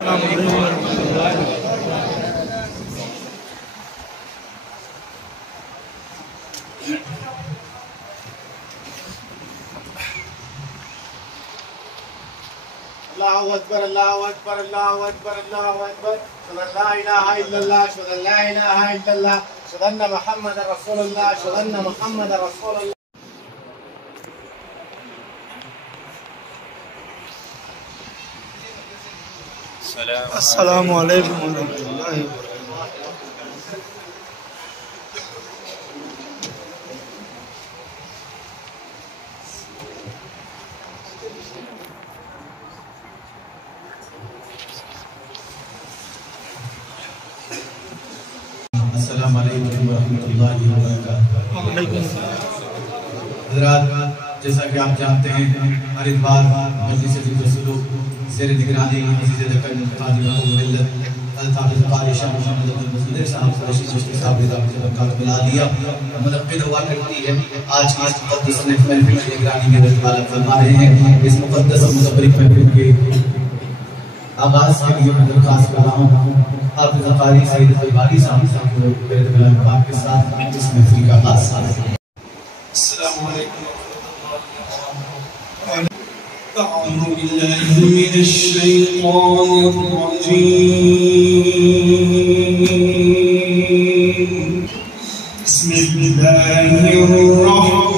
اللہ اکبر اللہ اکبر اللہ اکبر اللہ اکبر اشہد ان لا الہ الا اللہ اشہد ان لا الہ الا اللہ اشہد ان محمد رسول اللہ اشہد ان محمد رسول اللہ. السلام علیکم ورحمۃ اللہ وبرکاتہ. السلام علیکم ورحمۃ اللہ وبرکاتہ. حضرات، جیسا کہ آپ جانتے ہیں، ہر اتوار مجلس ذکر و سلوک زیر نگرانی عزیز دکن قاری ملت حضرت حافظ قاری شاہ محمد المصدر صاحب قریشی چشتی صاحب رضا برکات ملا دیا منعقد ہوا کرتی ہے. آج کی اس مقدس محفل کی نگرانی کے رسالہ فرما رہے ہیں. اس مقدس اور متبرک محفل کے آغاز کے لیے میں درخواست کر رہا ہوں حافظ قاری سید الباری صاحب کو میرے کلام پاک کے ساتھ اس محفل کا آغاز کریں. السلام علیکم. أعوذ بالله من الشيطان الرجيم. بسم الله الرحمن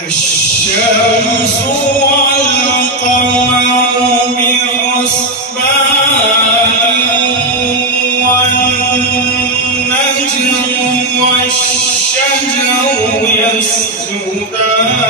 الشمس والقمر بحسبان والنجم والشجر يسجدان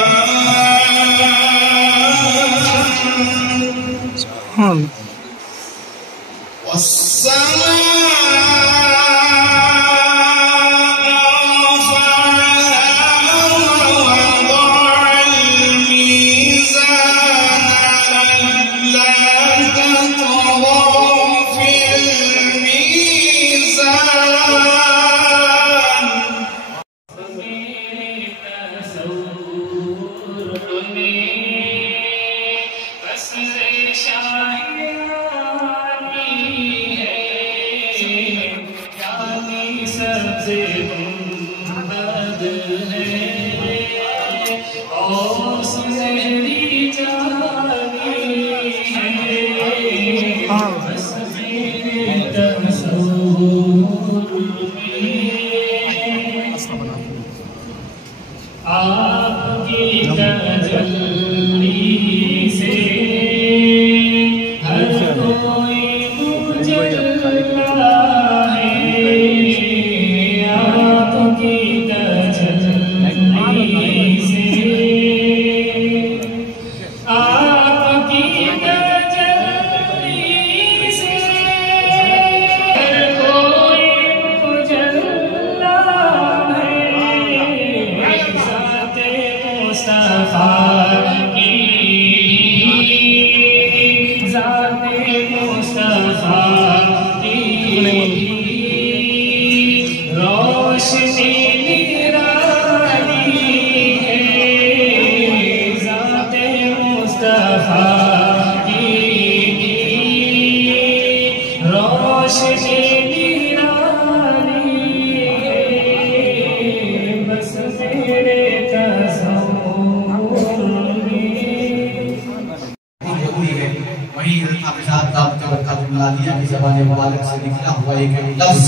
مبارک سے نکلا ہوا ایک لفظ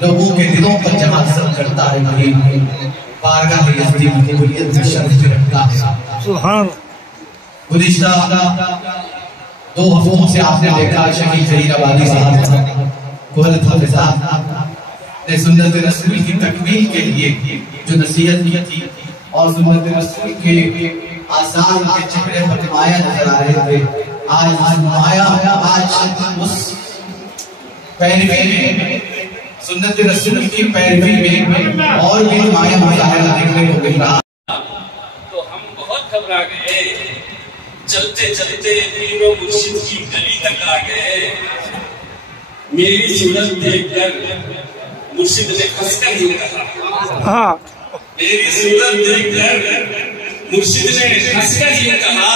لوگوں کے دلوں پر جہاں اثر کرتا ہے وہی بارگاہ یزدی کی قبولیت میں شرف رکھتا ہے. سبحان. گزشتہ 2 ہفتوں سے آپ نے دیکھا شہید ظہیر آبادی صاحب کو حضرت حافظ صاحب نے سنت رسول کی تکمیل کے لیے جو نصیحت کی تھی اور سنت رسول کے آثار ان کے چہرے پر نمایاں نظر آ رہے تھے. آج نمایاں آج اس پیروی میں سنت رسول کی پیروی میں اور بھی نمایاں مظاہرہ دیکھنے کو مل رہا. تو ہم بہت گھبرا گئے. چلتے چلتے پیر و مرشد کی گلی تک آ گئے. میری صورت دیکھ کر مرشد نے ہنس کر ہی کہا, میری صورت دیکھ کر مرشد نے ہنس کر ہی کہا,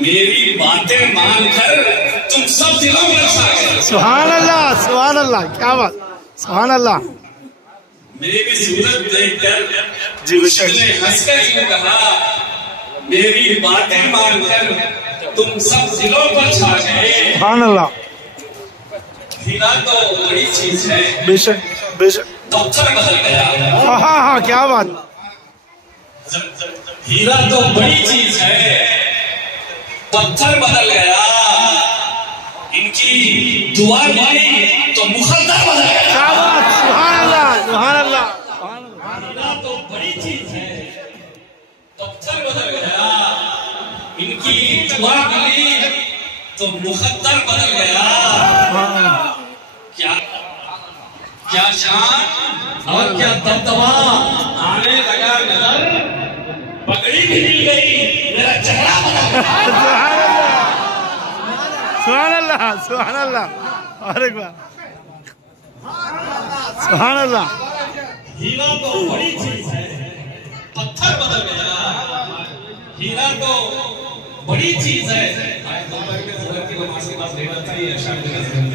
میری باتیں مان کر تم سب دلوں میں چھا گئے. سبحان اللہ, سبحان اللہ, کیا بات, سبحان اللہ. میری صورت دیکھ کر مرشد نے ہنس کر ہی کہا, میری باتیں مان کر تم سب دلوں پر چھا گئے. سبحان اللہ. ہیرا تو بڑی چیز ہے, بے شک, بے شک. پتھر بدل گیا. ہاں ہاں ہاں, کیا بات. ہیرا تو بڑی چیز ہے, پتھر بدل گیا. ان کی دعا مانی تو مخدر بدل گیا. کیا بات, سبحان اللہ, سبحان اللہ. ہیرا تو بڑی چیز ہے, پتھر بدل گیا. ان کی دعا مانی تو مخدر بدل گیا. کیا شان اور کیا دبدبا آنے لگا نظر, پگڑی بھی مل گئی, میرا چہرہ بدل گیا. سبحان اللہ, سبحان اللہ, اور ایک بار سبحان اللہ. ہیرا تو بڑی چیز ہے, پتھر بدل گیا. ہیرا تو بڑی چیز ہے.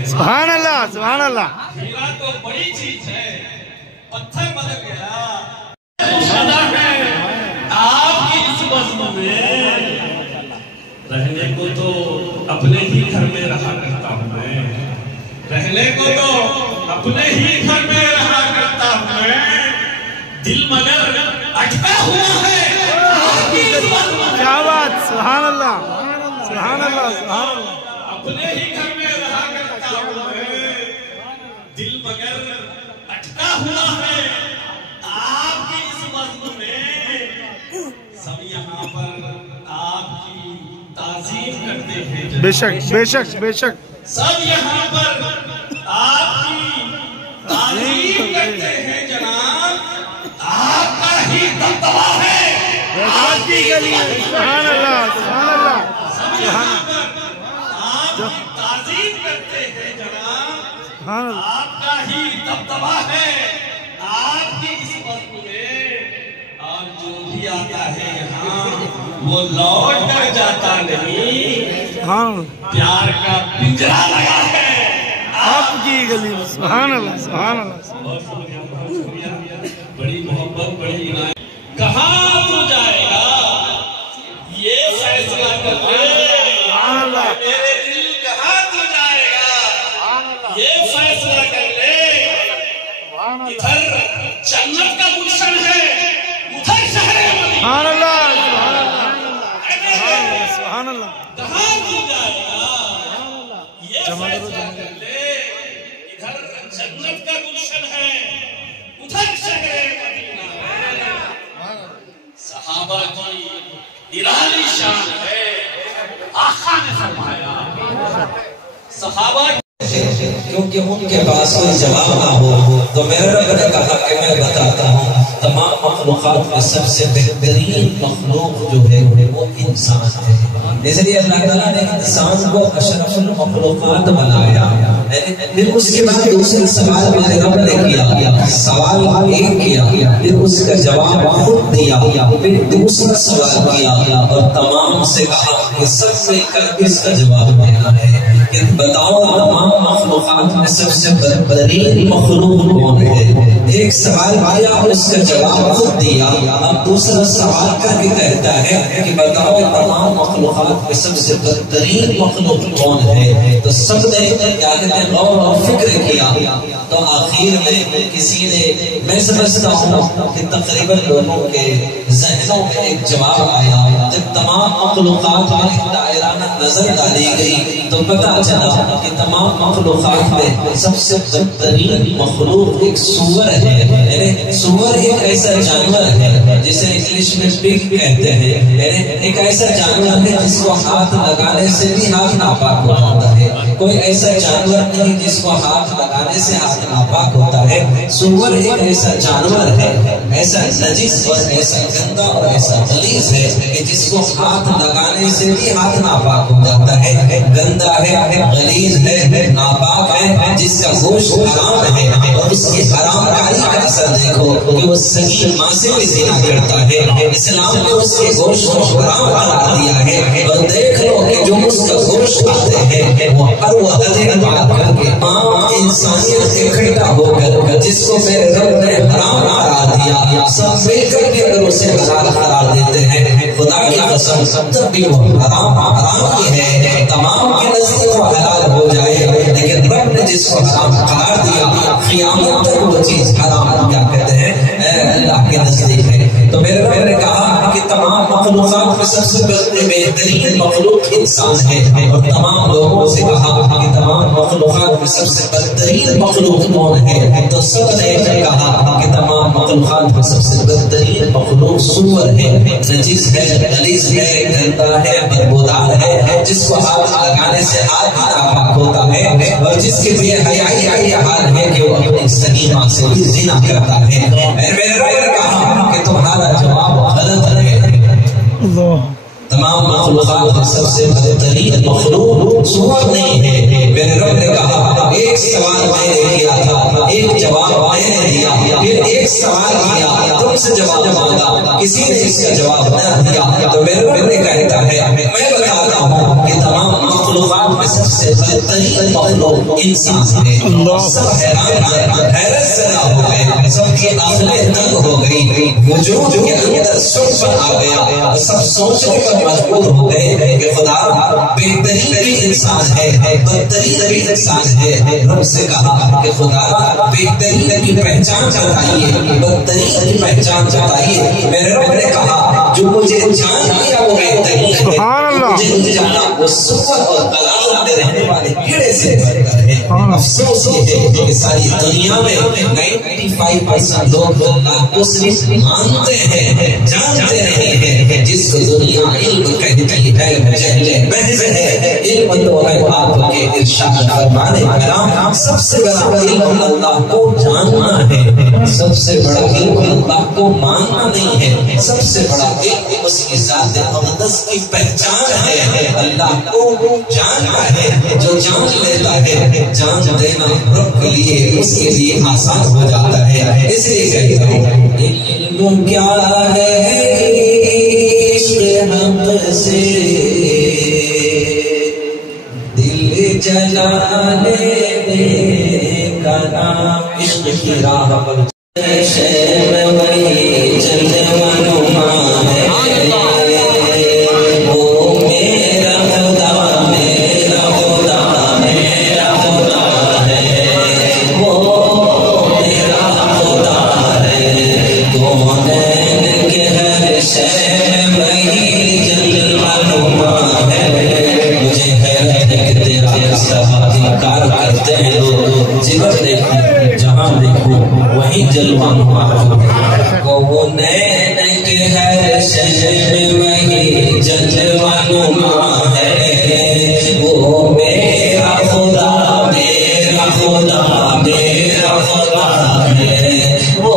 سبحان اللہ, سبحان اللہ. ہیرا تو بڑی چیز ہے, پتھر بدل گیا. آپ کی اس بزم میں رہنے کو تو اپنے ہی گھر میں رہا کرتا ہوں میں, رہنے کو تو اپنے ہی گھر میں رہا کرتا ہوں میں, دل مگر اٹکا ہوا ہے آپ کی اس بزم میں. کیا بات, سبحان اللہ, سبحان اللہ, سبحان اللہ. اپنے ہی گھر میں رہا کرتا ہوں میں, دل مگر اٹکا ہوا ہے آپ کی اس بزم میں. سب یہاں پر آپ کی تعظیم کرتے ہیں, بے شک, بے شک, بے شک. سب یہاں پر آپ کی تعظیم کرتے ہیں جناب. آپ کا ہی دبدبا ہے آپ کی گلی میں. سبحان اللہ, سبحان اللہ. سب یہاں پر آپ کی تعظیم کرتے ہیں جناب. سبحان اللہ. آپ کا ہی دبدبا ہے آپ کی اس بزم میں. اور جو بھی آتا ہے یہاں وہ لوٹ کر جاتا نہیں, ہاں, پیار کا پنجرا لگا ہے آپ کی گلی میں. سبحان اللہ, سبحان اللہ. بڑی محبت, بڑی عنایت. کہاں تو جائے گا یہ فیصلہ کر لے. سبحان اللہ. میرے دل کہاں تو جائے گا یہ فیصلہ کر لے. ادھر جنت کا گلشن ہے, ادھر شہر مدینہ. سبحان اللہ, سبحان اللہ, سبحان اللہ. کہاں تو جائے گا یہ فیصلہ کر لے. ادھر جنت کا گلشن ہے, ادھر شہر مدینہ. صحابہ کی نرالی شان ہے. آقا نے فرمایا صحابہ کیونکہ ان کے پاس کوئی جواب نہ ہو تو میرے رب نے کہا کہ میں بتاتا ہوں تمام مخلوقات میں سب سے بہترین مخلوق جو ہے وہ انسان ہے. اس لیے اللہ تعالیٰ نے انسان کو اشرف المخلوقات بنایا. پھر اس کے بعد دوسرے سوال میرے رب نے کیا, سوال ایک کیا, پھر اس کا جواب خود دیا, پھر دوسرا سوال کیا اور تمام سے کہا کہ سب مل کر اس کا جواب دینا ہے کہ بتاؤ تمام مخلوقات میں سب سے بہترین مخلوق کون ہے. ایک سوال کیا اور اس کا جواب خود دیا. اب دوسرا سوال کر کے کہتا ہے کہ بتاؤ تمام مخلوقات میں سب سے بہترین مخلوق کون ہے. تو سب نے کیا کہتے ہیں غور و فکر کیا. تو آخر میں کسی نے, میں سمجھتا ہوں کہ تقریباً لوگوں کے ذہنوں میں ایک جواب آیا. جب تمام مخلوقات میں ایک دائرانہ نظر ڈالی گئی تو پتہ چلا کہ تمام مخلوقات میں سب سے بہترین مخلوق ایک سور ہے. یعنی سور ایک ایسا جانور ہے جسے انگلش میں پگ کہتے ہیں، یعنی ایک ایسا جانور ہے جس کو ہاتھ لگانے سے بھی ہاتھ ناپاک ہو جاتا ہے. کوئی ایسا جانور نہیں جس کو ہاتھ لگانے سے ہاتھ ناپاک ہوتا ہے. سور ایک ایسا جانور ہے، ایسا نجس اور ایسا گندا اور ایسا غلیظ ہے کہ جس کو ہاتھ لگانے سے بھی ہاتھ ناپاک ہو جاتا ہے. گندا ہے، غلیظ ہے، ناپاک ہے، جس کا گوشت حرام ہے. اور اس کی حرام کاری کا اثر دیکھو کہ وہ صحیح ماں سے بھی زنا کرتا ہے. اسلام نے اس کے گوشت کو حرام قرار دیا ہے. اور دیکھ لو کہ جو اس کا گوشت کھاتے ہیں وہ ہر وقت بات کر کے عام انسانیت اکٹھا ہو کر جس کو میرے رب نے حرام قرار دیا، سب مل کر کے اگر اسے حلال قرار دیتے ہیں، خدا کی قسم تب بھی وہ حرام ہی ہے. تمام کے نزدیک وہ حلال ہو جائے، لیکن رب نے جس کو حرام قرار دیا قیامت تک وہ چیز حرام کیا کہتے ہیں اللہ کے نزدیک ہے. تو میرے رب نے کہا کہ تمام مخلوقات میں سب سے بہترین مخلوق انسان ہے. اور تمام لوگوں سے کہا کہ تمام مخلوقات میں سب سے بہترین مخلوق کون ہے؟ تو سب نے کہا کہ تمام مخلوقات میں سب سے بہترین مخلوق سور ہے، نجس ہے، غلیظ ہے، گندا ہے، بدبودار ہے، جس کو ہاتھ لگانے سے ہاتھ ناپاک ہوتا ہے، اور جس کے لیے حیائی کا یہ حال ہے کہ وہ اپنی صحیح ماں سے بھی زنا کرتا ہے. میرے رب نے کہا کہ تمہارا جواب غلط ہے. تمام مخلوقات میں سب سے بہترین مخلوق سور نہیں ہے. میرے رب نے کہا ایک سوال میں نے کیا تھا، ایک جواب میں نے دیا، پھر ایک سوال کیا، تم سے جواب مانگا، کسی نے اس کا جواب نہ دیا. تو میرے رب نے کہتا ہے میں بتاتا ہوں کہ تمام مخلوقات میں سب سے بہترین مخلوق انسان ہے. سب حیرت زدہ ہو گئے، سب کی عقلیں تنگ ہو گئی، وجود کے اندر سکون آ گیا، سب سوچنے پر مجبور ہو گئے کہ خدا بہترین بھی انسان ہے، بدترین بھی انسان ہے. رب سے کہا کہ خدا بہترین کی پہچان بتائیے، بدترین کی پہچان بتائیے. میرے رب نے کہا جو مجھے جان لیا وہ بہترین ہے، مجھے نہیں جانا وہ سفر اور دلال میں رہنے والے کیڑے سے بہتر ہے. افسوس یہ ہے کہ ساری دنیا میں 95% لوگ اللہ کو صرف مانتے ہیں، جانتے نہیں ہیں. جس کو دنیا علم کہتی ہے جہل محض ہے، علم تو ہے آپ کے ارشاد فرمانے کرام سب سے بڑا علم اللہ کو جاننا ہے، سب سے بڑا علم اللہ کو ماننا نہیں ہے. سب سے بڑا علم اس کی ذات اقدس کی پہچان ہے، اللہ کو جاننا ہے. جو جان لیتا ہے جان دینا رب کے لیے اس کے لیے آسان ہو جاتا ہے. اس لیے کہتا ہوں علم کیا ہے حق سے دل جلانے کا نام عشق کی راہ پر شہر وہی چلنے ونما ہے. وہ میرا خدا میرا خدا میرا خدا ہے، وہ میرا خدا ہے. کونین کے ہر شہر وہی جلوہ نما ہے. مجھے حیرت ہے کہ تیرا انکار کرتے ہیں لوگ. زبر دیکھو جہاں دیکھو وہی جلوہ نما ہے. کونین کے ہر شہر وہی جلوہ نما ہے. وہ میرا خدا میرا خدا میرا خدا ہے، وہ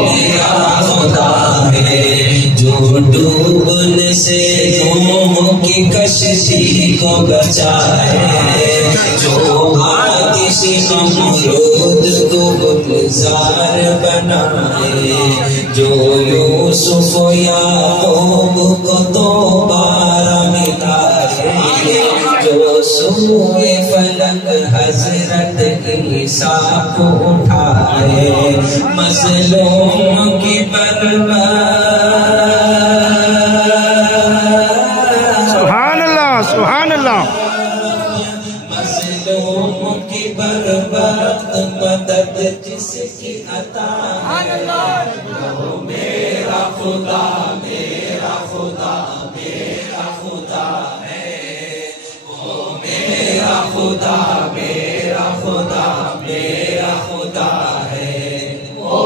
میرا خدا ہے. جو ڈوبنے سے قوم کی کشتی کو بچائے، جو آتش نمرود کو گلزار بنائے، جو یوسف و یعقوب کو دوبارہ ملائے، جو سوئے فلک حضرت عیسیٰ کو اٹھائے. مظلوم کی سبحان اللہ. مظلوم کی برباد مدد جس کی عطا ہے. وہ میرا خدا میرا خدا میرا خدا ہے. وہ میرا خدا میرا خدا میرا خدا ہے. وہ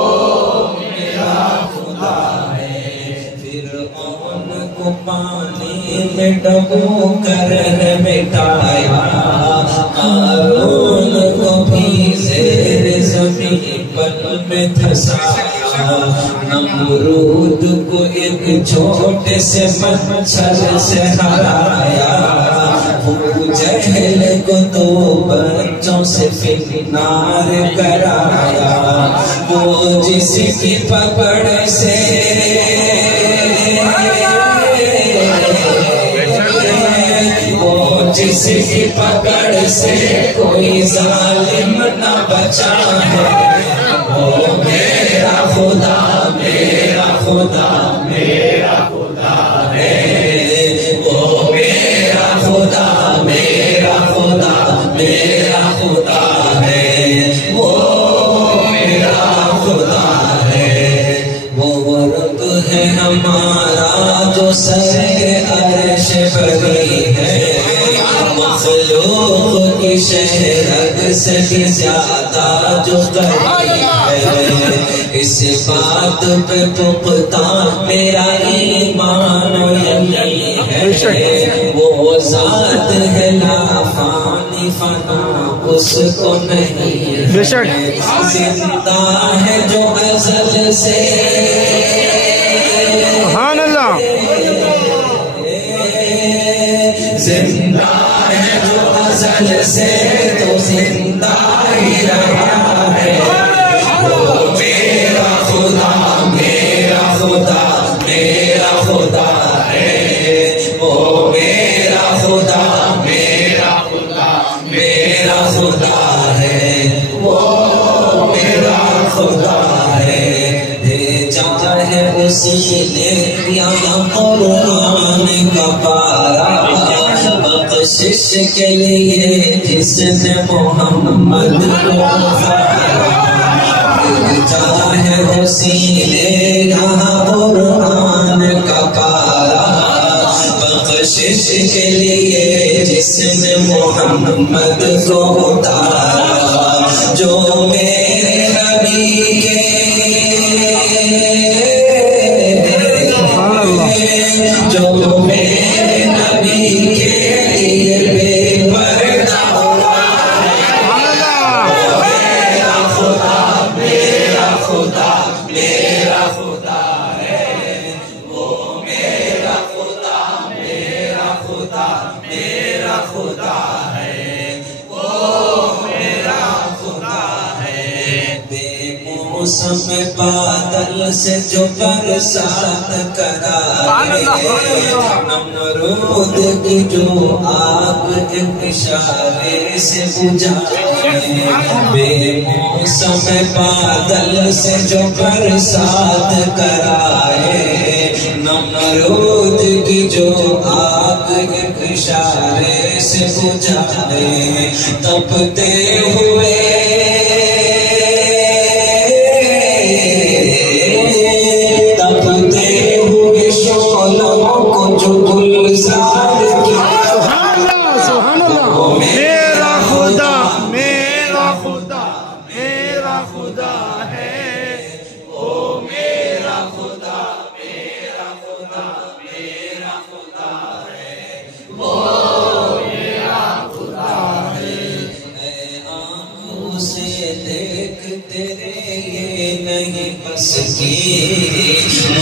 میرا خدا ہے. میں ڈبو کر مٹایا قارون کو بھی زیر زمین پل میں دھسایا نمرود کو ایک چھوٹے سے مچھر سے ہرایا ابو جہل کو دو بچوں سے فنار کرایا وہ جس کی پکڑ سے وہ جس کی پکڑ سے کوئی ظالم نہ بچا ہے وہ میرا خدا میرا خدا میرا خدا ہے وہ میرا خدا میرا خدا میرا خدا ہے وہ میرا خدا ہے وہ ورد ہے ہمارا جو سر عرش بری ہے مخلوق کی شہرت سے بھی زیادہ جو قریب ہے اس بات پہ پختہ میرا ایمان و یقین ہے وہ ذات ہے لا فانی فنا اس کو نہیں زندہ ہے جو ازل سے سبحان اللہ زندہ ہے جو ازل سے تو زندہ ہی رہا ہے وہ میرا خدا میرا خدا میرا خدا ہے وہ میرا خدا میرا خدا میرا خدا ہے وہ میرا خدا ہے بھیجا ہے اسی نے یہاں قرآن کا پارا بخشش کے لیے جس نے محمد کو چاہے اسی نے یہاں قرآن کا پارا بخشش کے لیے جس نے محمد کو اتارا جو میرے نبی کے جو میرے نبی کے لیے بے پردہ ہوا میرا خدا میرا خدا میرا خدا ہے وہ میرا خدا میرا خدا میرا خدا ہے وہ میرا خدا ہے بے موسم بادل سے جو برسات کرائے نمرود کی جو آگ ایک اشارے سے بجھائے بے موسم بادل سے جو برسات کرائے نمرود کی جو آگ ایک اشارے سے بجھائے تپتے ہوئے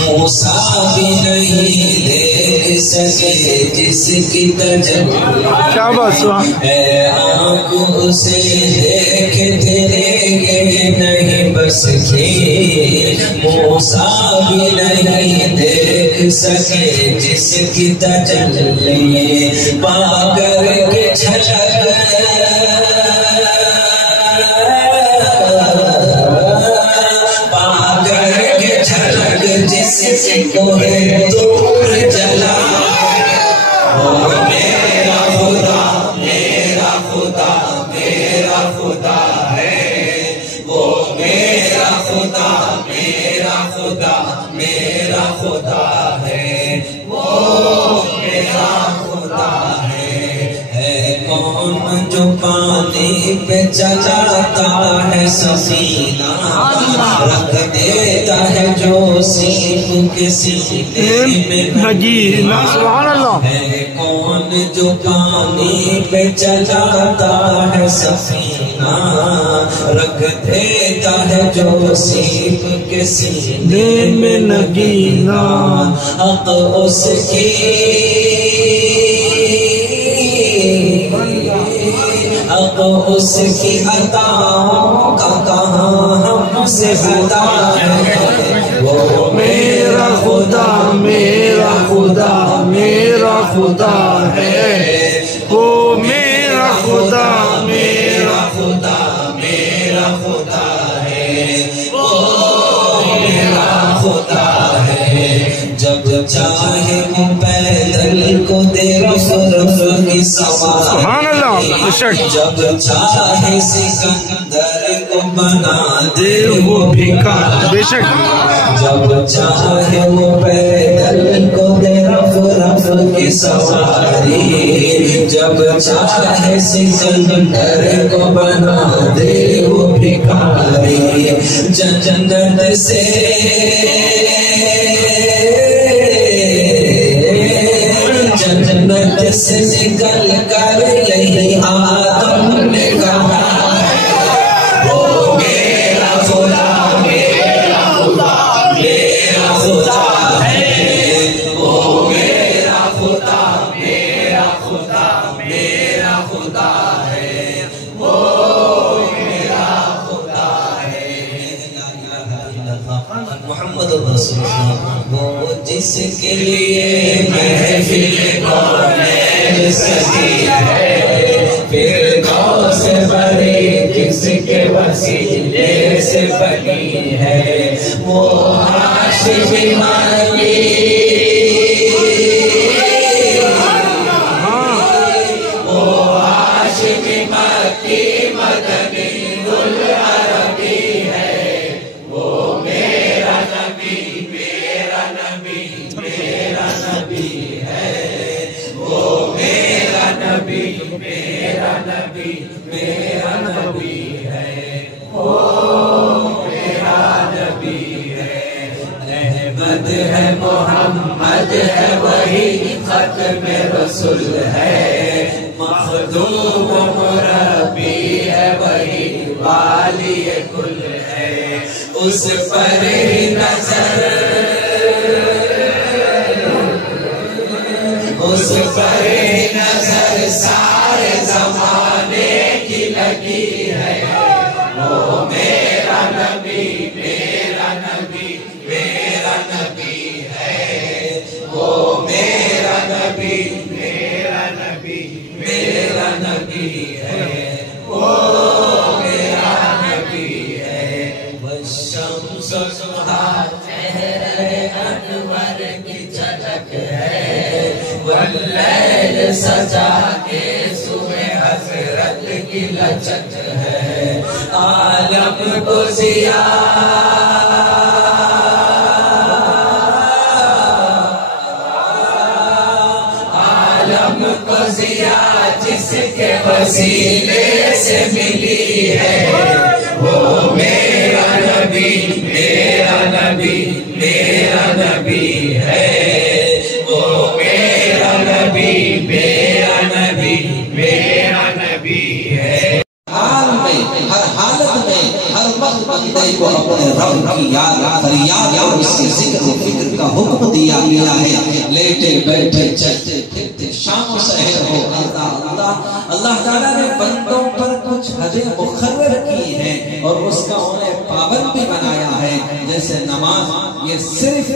موسیٰ بھی نہیں دیکھ سکے جس کی تجلی اے آنکھ اسے دیکھ تیرے یہ نہیں بس کی موسیٰ بھی نہیں دیکھ سکے جس کی تجلی پا کر کے جھلک جس کو ہے دور جلا وہ میرا خدا میرا خدا میرا خدا ہے وہ میرا خدا میرا خدا میرا خدا ہے وہ میرا خدا ہے کون کون جو پانی پہ چلاتا ہے سفینہ رکھ دیتا ہے جو سیخ کے سینے میں نگینا سبحان اللہ ہے کون جو پانی پہ چلاتا ہے سفینہ رکھ دیتا ہے جو سیخ کے سینے میں نگینا حق اس کی حق اس کی عطاؤں کا کہاں ہم سے عطا ہے وہ میرا خدا میرا خدا میرا خدا ہے وہ میرا خدا میرا خدا میرا خدا ہے وہ میرا خدا ہے جب چاہے وہ پیدل کو دے رسول کی سواری سبحان اللہ جب چاہے سکندر کو بنا دے وہ بھکار بے شک جب چاہے وہ پیدل کو دے رف کی سواری جب چاہے سکندر کو بنا دے وہ بھکاری جنت سے جنت سے نکل کر یہی آدم نے کہا وہ میرا خدا میرا خدا میرا خدا ہے وہ میرا خدا میرا خدا میرا خدا ہے وہ میرا خدا ہے محمد رسول اللہ وہ جس کے لیے محفل کونین سجی ہے پھر گاؤں سے بڑی جس کے وسیلے سے بنی ہے وہ ہاشمی مکی وہ ہاشمی مکی مدنی العربی ہے وہ میرا نبی میرا نبی میرا نبی ہے وہ میرا نبی میرا نبی میرا نبی ہے وہ میرا نبی ہے احمد ہے محمد ہے وہی ختم رسول ہے مخدوم و مربی ہے وہی والی کل ہے اس پر ہی نظر اس پر ہی نظر سارے زمانے کی لگی ہے وہ میرا نبی میرا نبی میرا نبی ہے وہ میرا نبی میرا نبی میرا نبی ہے وہ میرا نبی ہے والشمس ضحیٰ چہرے انور کی جھلک ہے واللیل سجا کے صبح حضرت کی لچک ہے عالم کو ضیاء عالم کو ضیاء جس کے وسیلے سے ملی ہے وہ میرا نبی میرا نبی میرا نبی ہے وہ میرا نبی میرا نبی میرا نبی ہے حال میں ہر حالت میں ہر وقت بندے کو اپنے رب کی یاد فریاد اور اس کے ذکر و فکر کا حکم دیا گیا ہے لیٹے بیٹھے چلتے پھرتے شام و سحر ہو اللہ اللہ اللہ تعالیٰ نے بندوں پر کچھ حدیں مقرر کی ہیں اور اس کا انہیں پابند بھی بنایا ہے جیسے نماز یہ صرف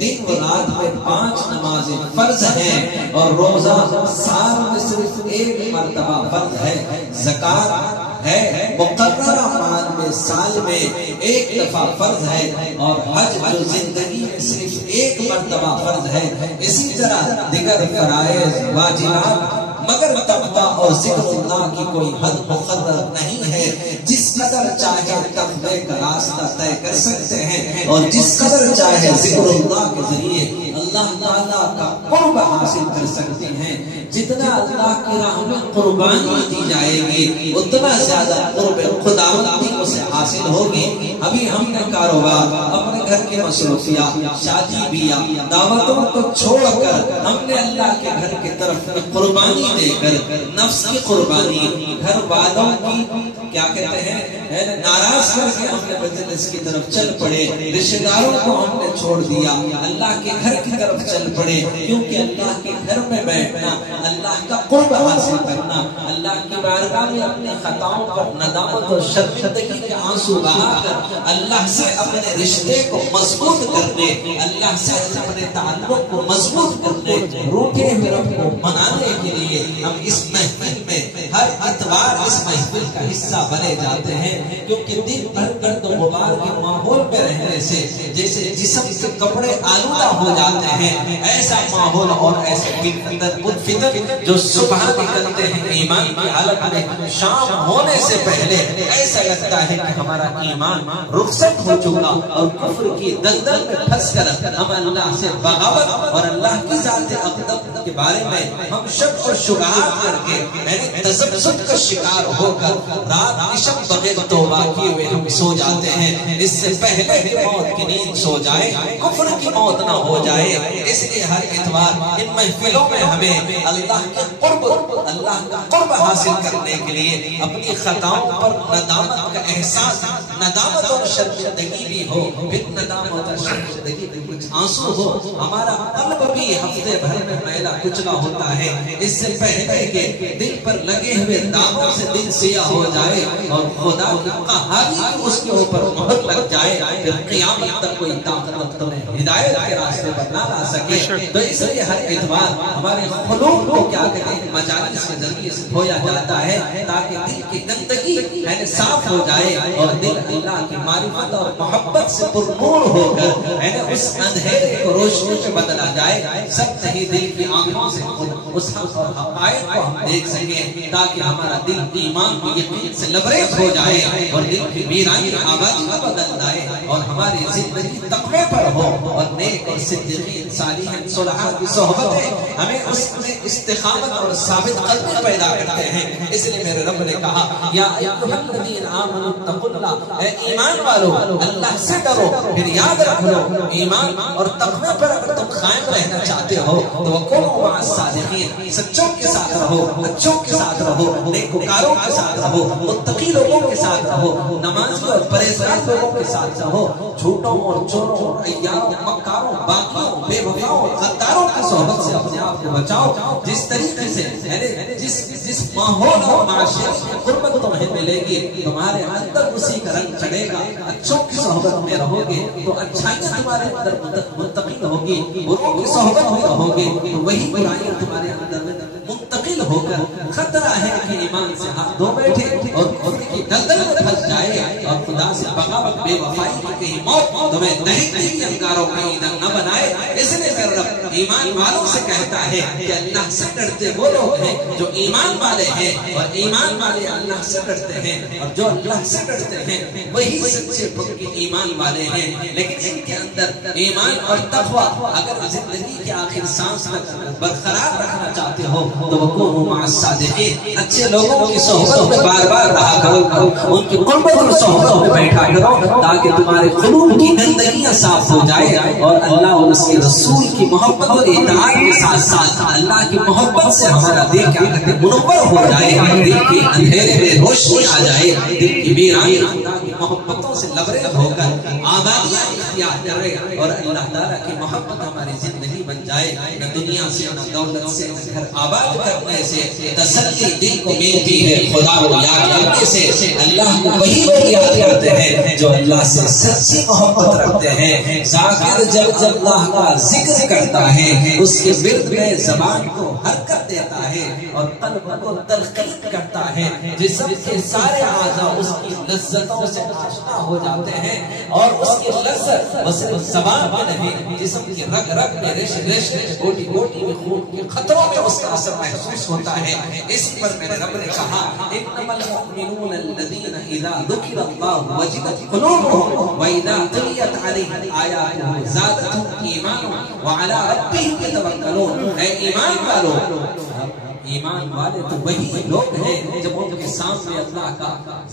دن و رات میں 5 نمازیں فرض ہیں اور روزہ سال میں صرف 1 مرتبہ فرض ہے زکوٰۃ ہے مقررہ مال میں سال میں 1 دفعہ فرض ہے اور حج جو زندگی میں صرف 1 مرتبہ فرض ہے اسی طرح دیگر فرائض واجبات مگر تقویٰ اور ذکر اللہ کی کوئی حد مقرر نہیں ہے جس قدر چاہے تقویٰ کا راستہ طے کر سکتے ہیں اور جس قدر چاہے ذکر اللہ کے ذریعے اللہ اللہ تعالیٰ کا قرب حاصل کر سکتے ہیں۔ جتنا اللہ کی راہ میں قربانی دی جائے گی اتنا زیادہ قرب خداوندی اسے حاصل ہوگی۔ ابھی ہم نے کاروبار، اپنے گھر کے مصروفیات، شادی بیاہ، دعوتوں کو چھوڑ کر ہم نے اللہ کے گھر کی طرف قربانی دے کر نفس کی قربانی، گھر والوں کی کیا کہتے ہیں ناراض کر کے ہم نے مجلس کی طرف چل پڑے، رشتہ داروں کو ہم نے چھوڑ دیا، اللہ کے گھر کی طرف چل پڑے، کیونکہ اللہ کے گھر میں بیٹھنا، اللہ کا قرب حاصل کرنا، اللہ کی بارگاہ میں اپنے خطاؤں پر ندامت اور شرمندگی کے آنسو بہا کر اللہ سے اپنے رشتے کو مضبوط کرنے، اللہ سے اپنے تعلق کو مضبوط کرنے، روٹے ہوئے رب کو منانے کے لیے ہم اس محفل میں ہر اتوار اس محفل کا حصہ بنے جاتے ہیں۔ کیونکہ دن بھر گرد و غبار کے ماحول میں رہنے سے جیسے جسم کے کپڑے آلودہ ہو جاتے ہیں، ایسا ماحول اور ایسے فتن جو صبح نکلتے ہیں ایمان کی حالت میں، شام ہونے سے پہلے ایسا لگتا ہے کہ ہمارا ایمان رخصت ہو چکا اور کفر کی دلدل میں پھنس کر ہم اللہ سے بغاوت اور اللہ کی ذات اقدس کے بارے میں ہم شک اور شبہات کر کے تذبذب کا شکار ہو کر رات کی شب بغیر توبہ کیے ہوئے ہم سو جاتے ہیں۔ اس سے پہلے کہ موت کی نیند سو جائے، کفر کی موت نہ ہو جائے، اس لیے ہر اتوار ان محفلوں میں ہمیں اللہ کے قرب، اللہ کا قرب حاصل کرنے کے لیے اپنی خطاؤں پر ندامت کا احساس، ندامت اور شرمندگی بھی ہو، پھر ندامت اور شرمندگی میں کچھ آنسو ہو، ہمارا قلب بھی ہفتے بھر میں میلا کچلا ہوتا ہے۔ اس سے پہلے کہ دل پر لگے ہوئے داغوں سے دل سیاہ ہو جائے اور خدا کی قہاری اس کے اوپر مہر لگ جائے، پھر قیامت تک کوئی طاقت تمہیں ہدایت کے راستے پر نہ لا سکے۔ تو اس لیے ہر اتوار ہمارے قلوب کو کیا کہتے ہیں مجالس کے ذریعے سے دھویا جاتا ہے تاکہ دل کی گندگی صاف ہو جائے اور دل اللہ کی معرفت اور محبت سے پرنور ہو کر اس اندھیرے کو روشنی میں بدلا جائے۔ سب نہیں دل کی آنکھوں سے اس حق اور حقائق کو ہم دیکھ سکیں تاکہ ہمارا دل ایمان کی یقین سے لبریز ہو جائے اور دل کی ویرانی آبادی کا بدل جائے اور ہماری زندگی تقوی پر ہو اور نیک اور صدیقین صالحین صلحاء کی صحبتیں ہمیں اس میں استقامت اور ثابت قدمی پیدا کرتے ہیں۔ اس لیے میرے رب نے کہا یا ایھا الذین آمنوا اتقوا اللہ، اے ایمان والو اللہ سے ڈرو، پھر یاد رکھ لو ایمان اور تقوی پر اگر تم قائم رہنا چاہتے ہو تو وکونوا مع الصادقین، سچوں کے ساتھ رہو، اچھوں کے ساتھ رہو، نیکوکاروں کے ساتھ رہو، متقی لوگوں کے ساتھ رہو، نمازی اور پرہیزگار لوگوں کے ساتھ رہو، جھوٹوں اور چوروں اور عیاروں، مکاروں، باغیوں، بے وفاؤں اور غداروں کی صحبت سے اپنے آپ کو بچاؤ۔ جس طریقے سے جس ماحول اور معاشرت کی قربت تمہیں ملے گی تمہارے اندر اسی کا رنگ چڑھے گا۔ اچھوں کی صحبت میں رہو گے تو اچھائیاں تمہارے اندر منتقل ہوگی، بروں کی صحبت میں رہو گے تو وہی برائیاں تمہارے اندر منتقل ہو کر خطرہ ہے کہ ایمان سے ہاتھ دھو بیٹھے اور خود کی دلدل میں پھنس جائے اور خدا سے بغاوت بے وفائی کی کہیں موت تمہیں دہی انگاروں کا ایندھن نہ بنائے۔ اس لیے میرا رب ایمان والوں سے کہتا ہے کہ اللہ سے ڈرتے وہ لوگ ہیں جو ایمان والے ہیں اور ایمان والے اللہ سے ڈرتے ہیں اور جو اللہ سے ڈرتے ہیں وہی سچے پکے ایمان والے ہیں۔ لیکن ان کے اندر ایمان اور تقوی اگر زندگی کے آخر سانس تک برقرار رکھنا چاہتے ہو تو وکونوا مع الصادقین، اچھے لوگوں کی صحبت میں بار بار رہا کرو، ان کی قربت اور صحبت میں بیٹھا کرو تاکہ تمہارے قلوب کی گندگیاں صاف ہو جائے اور اللہ اور اس کے رسول کی محبت اور اطاعت کے ساتھ ساتھ اللہ کی محبت سے ہمارا دل کیا کہتے ہیں منور ہو جائے، دل کے اندھیرے میں روشنی آ جائے، دل کی ویرانی اللہ کی محبتوں سے لبریز ہو کر آبادیاں اختیار کرے اور اللہ تعالیٰ کی محبت ہماری زندگی بن جائے۔ نہ دنیا سے نہ دولت سے نہ گھر آباد کرنے سے تسلی دل کو ملتی ہے، خدا کو یاد کرنے سے اللہ کو وہی لوگ یاد کرتے ہیں جو اللہ سے سچی محبت رکھتے ہیں۔ ذاکر جب اللہ کا ذکر کرتا ہے اس کے ورد میں زبان کو حرکت دیتا ہے اور قلب کو تلقین کرتا ہے، جسم کے سارے اعضاء اس کی لذتوں سے آشنا ہو جاتے ہیں اور اس کی لذت اسے زبان میں نہیں، جسم کی رگ رگ میں، ریش ریش میں، گوٹی گوٹی میں، خون کے خطروں میں اس کا اثر محسوس ہوتا ہے۔ اس پر میرے رب نے کہا انما المؤمنون الذین اذا ذکر اللہ وجلت قلوبهم واذا تلیت علیہم آیاتہ زادتهم ایمانا وعلی ربهم یتوکلون۔ اے ایمان والو، ایمان والے تو وہی لوگ ہیں جب ان کے سامنے اللہ کا